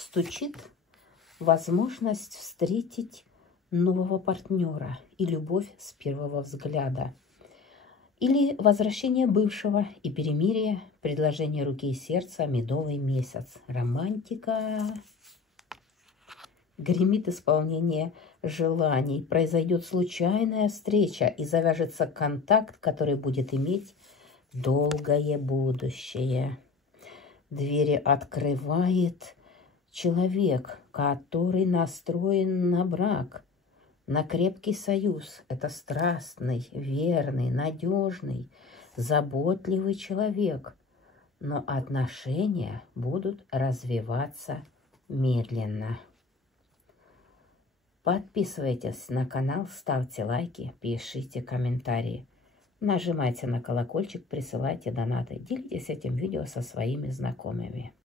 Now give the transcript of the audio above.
стучит возможность встретить нового партнера и любовь с первого взгляда. Или возвращение бывшего и перемирие, предложение руки и сердца, медовый месяц. Романтика. Гремит исполнение желаний, произойдет случайная встреча и завяжется контакт, который будет иметь долгое будущее. Двери открывает человек, который настроен на брак, на крепкий союз. Это страстный, верный, надежный, заботливый человек. Но отношения будут развиваться медленно. Подписывайтесь на канал, ставьте лайки, пишите комментарии. Нажимайте на колокольчик, присылайте донаты. Делитесь этим видео со своими знакомыми.